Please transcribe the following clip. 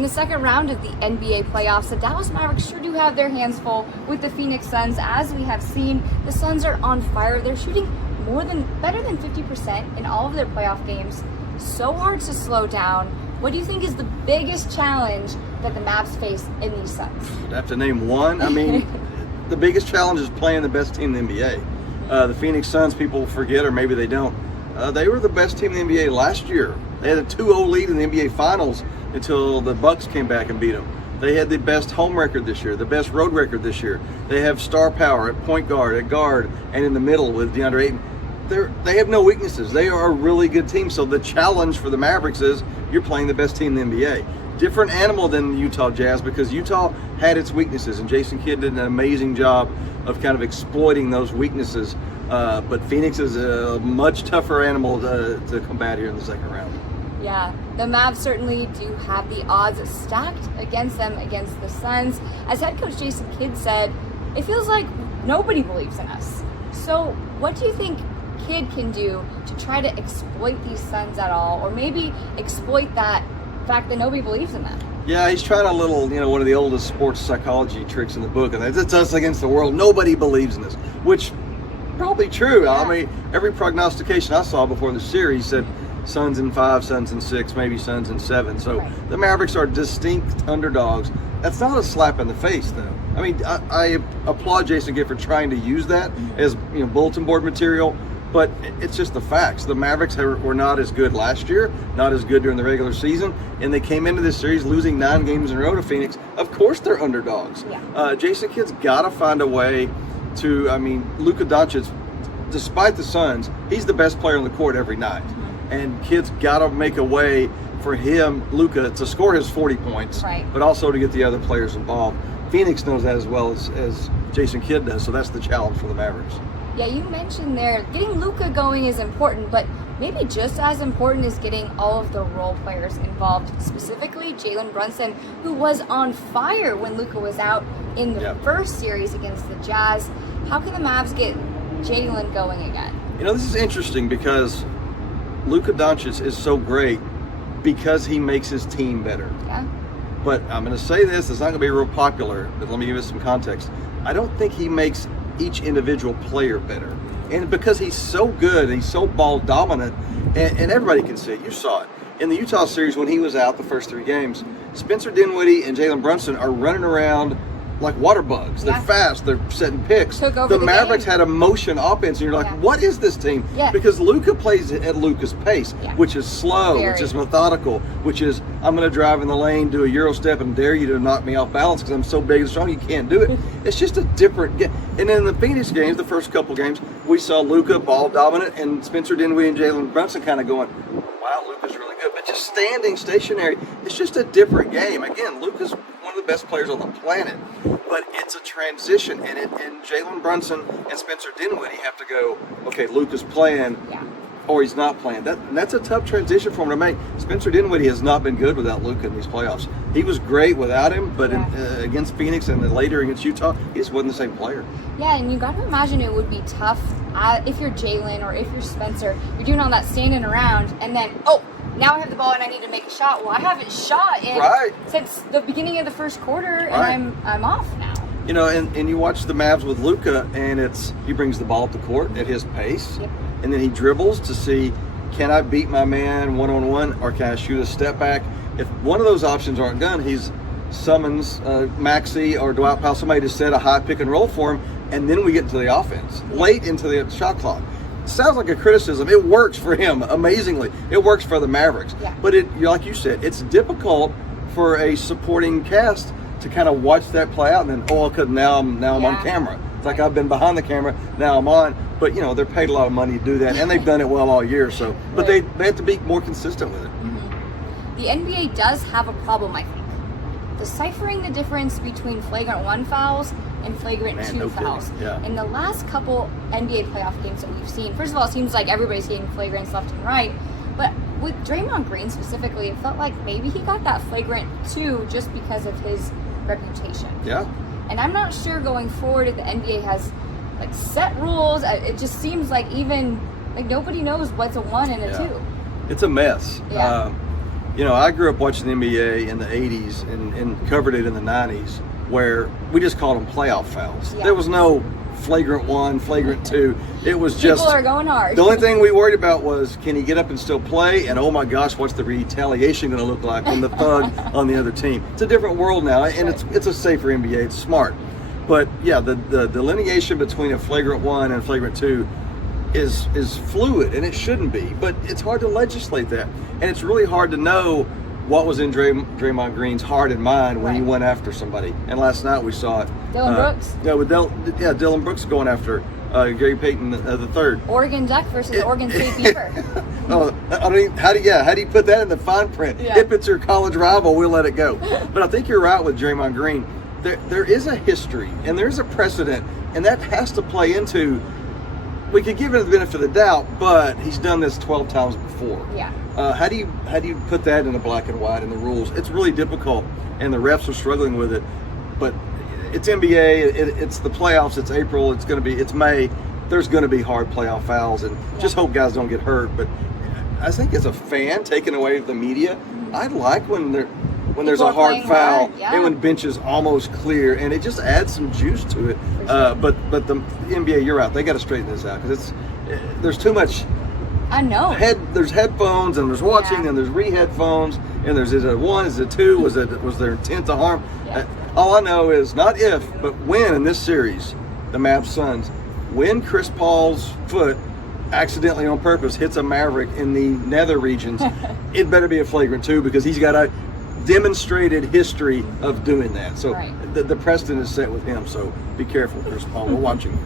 In the second round of the NBA playoffs, the Dallas Mavericks sure do have their hands full with the Phoenix Suns. As we have seen, the Suns are on fire. They're shooting better than 50% in all of their playoff games. So hard to slow down. What do you think is the biggest challenge that the Mavs face in these Suns? I have to name one. I mean, the biggest challenge is playing the best team in the NBA. The Phoenix Suns, people forget, or maybe they don't. They were the best team in the NBA last year. They had a 2-0 lead in the NBA Finals until the Bucks came back and beat them. They had the best home record this year, the best road record this year. They have star power at point guard, at guard, and in the middle with DeAndre Ayton. They have no weaknesses. They are a really good team. So the challenge for the Mavericks is you're playing the best team in the NBA. Different animal than the Utah Jazz, because Utah had its weaknesses, and Jason Kidd did an amazing job of kind of exploiting those weaknesses. But Phoenix is a much tougher animal to combat here in the second round. Yeah, the Mavs certainly do have the odds stacked against them, against the Suns. As head coach Jason Kidd said, it feels like nobody believes in us. So what do you think Kidd can do to try to exploit these Suns at all, or maybe exploit that fact that nobody believes in them? Yeah, he's trying a little, one of the oldest sports psychology tricks in the book, and it's us against the world. Nobody believes in this, which probably true. Yeah. I mean, every prognostication I saw before the series said Suns in 5, Suns in 6, maybe Suns in 7. So right. The Mavericks are distinct underdogs. That's not a slap in the face, though. I mean, I applaud Jason Kidd for trying to use that as bulletin board material, but it's just the facts. The Mavericks were not as good last year, not as good during the regular season, and they came into this series losing 9 games in a row to Phoenix. Of course they're underdogs. Yeah. Jason Kidd's got to find a way to, Luka Doncic, despite the Suns, he's the best player on the court every night. And Kidd's got to make a way for him, Luka, to score his 40 points, right, but also to get the other players involved. Phoenix knows that as well as Jason Kidd does, so that's the challenge for the Mavericks. Yeah, you mentioned there, getting Luka going is important, but maybe just as important is getting all of the role players involved, specifically Jalen Brunson, who was on fire when Luka was out in the first series against the Jazz. How can the Mavs get Jalen going again? This is interesting because Luka Doncic is so great because he makes his team better. Yeah. But I'm going to say this, it's not going to be real popular, but let me give you some context. I don't think he makes each individual player better. And because he's so good, he's so ball dominant, and everybody can see it. You saw it. In the Utah series when he was out the first 3 games, Spencer Dinwiddie and Jalen Brunson are running around like water bugs. They're fast, they're setting picks. The Mavericks had a motion offense, and you're like, what is this team? Yeah. Because Luka plays at Luka's pace, which is slow, which is methodical, which is, I'm going to drive in the lane, do a Euro step, and dare you to knock me off balance because I'm so big and strong you can't do it. It's just a different game. And in the Phoenix games, the first couple games, we saw Luka ball dominant and Spencer Dinwiddie and Jalen Brunson kind of going, wow, Luka's really good. But just standing stationary, it's just a different game. Again, Luka's one of the best players on the planet, but it's a transition, and Jalen Brunson and Spencer Dinwiddie have to go, okay, Luka's playing, or he's not playing. That's a tough transition for him to make. Spencer Dinwiddie has not been good without Luka in these playoffs. He was great without him, but against Phoenix and then later against Utah, he just wasn't the same player. Yeah, and you got to imagine it would be tough if you're Jalen or if you're Spencer. You're doing all that standing around, and then, now I have the ball and I need to make a shot. Well, I haven't shot since the beginning of the first quarter, and I'm off now. And you watch the Mavs with Luka, and he brings the ball up the court at his pace, and then he dribbles to see, can I beat my man one-on-one, or can I shoot a step back? If one of those options aren't done, he summons Maxey or Dwight Powell, somebody to set a high pick and roll for him, and then we get into the offense, late into the shot clock. Sounds like a criticism. It works for him amazingly. It works for the Mavericks. Yeah. But like you said, it's difficult for a supporting cast to kind of watch that play out, and then because now I'm on camera. It's like I've been behind the camera, now I'm on. But they're paid a lot of money to do that, and they've done it well all year. So, but they have to be more consistent with it. Mm-hmm. The NBA does have a problem, I think, deciphering the difference between flagrant 1 fouls and flagrant 2 fouls. Yeah. In the last couple NBA playoff games that we've seen, first of all, it seems like everybody's getting flagrants left and right, but with Draymond Green specifically, it felt like maybe he got that flagrant 2 just because of his reputation. Yeah. And I'm not sure going forward if the NBA has set rules. It just seems like nobody knows what's a 1 and a 2. It's a mess. Yeah. You know, I grew up watching the NBA in the 80s and covered it in the 90s, where we just called them playoff fouls. Yeah. There was no flagrant 1, flagrant 2. It was just people are going hard. The only thing we worried about was, can he get up and still play? And oh my gosh, what's the retaliation going to look like on the thug on the other team? It's a different world now, and it's a safer NBA. It's smart, but yeah, the delineation between a flagrant 1 and flagrant 2 is fluid, and it shouldn't be. But it's hard to legislate that, and it's really hard to know what was in Draymond Green's heart and mind when he went after somebody. And last night we saw it. Dylan Brooks. Yeah, with Dylan Brooks going after Gary Payton the third. Oregon Duck versus Oregon State Beaver. How do you put that in the fine print? Yeah. If it's your college rival, we'll let it go. But I think you're right with Draymond Green. There is a history and there's a precedent, and that has to play into. We could give him the benefit of the doubt, but he's done this 12 times before. Yeah. How do you put that in the black and white in the rules? It's really difficult, and the refs are struggling with it. But it's NBA. It's the playoffs. It's April. It's May. There's going to be hard playoff fouls, and just hope guys don't get hurt. But I think as a fan, taking away the media, I like when there's a hard foul and when bench is almost clear, and it just adds some juice to it. Sure. But the NBA, you're right. They got to straighten this out, because there's too much. I know. There's headphones, and there's watching, and there's re-headphones, and is it 1, is it 2, was there intent to harm? Yeah. All I know is not if, but when in this series, the Mavs Suns, when Chris Paul's foot accidentally on purpose hits a Maverick in the nether regions, it better be a flagrant 2, because he's got a demonstrated history of doing that. So the precedent is set with him. So be careful, Chris Paul. We're watching you.